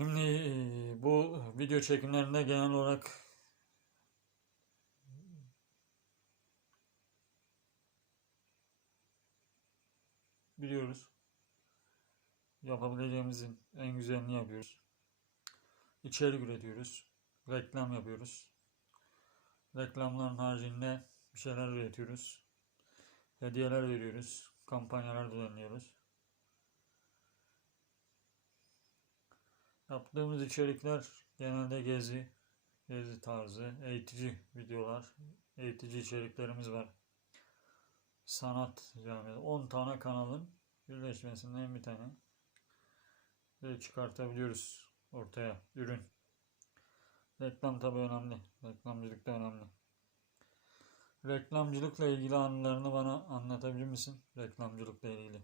Şimdi bu video çekimlerinde genel olarak biliyoruz. Yapabileceğimizin en güzelini yapıyoruz. İçerik üretiyoruz. Reklam yapıyoruz. Reklamların haricinde bir şeyler üretiyoruz. Hediyeler veriyoruz. Kampanyalar düzenliyoruz. Yaptığımız içerikler genelde gezi, gezi tarzı, eğitici videolar, eğitici içeriklerimiz var. Sanat yani 10 tane kanalın birleşmesinden bir tane ve çıkartabiliyoruz ortaya ürün. Reklam tabii önemli. Reklamcılık da önemli. Reklamcılıkla ilgili anılarını bana anlatabilir misin? Reklamcılıkla ilgili.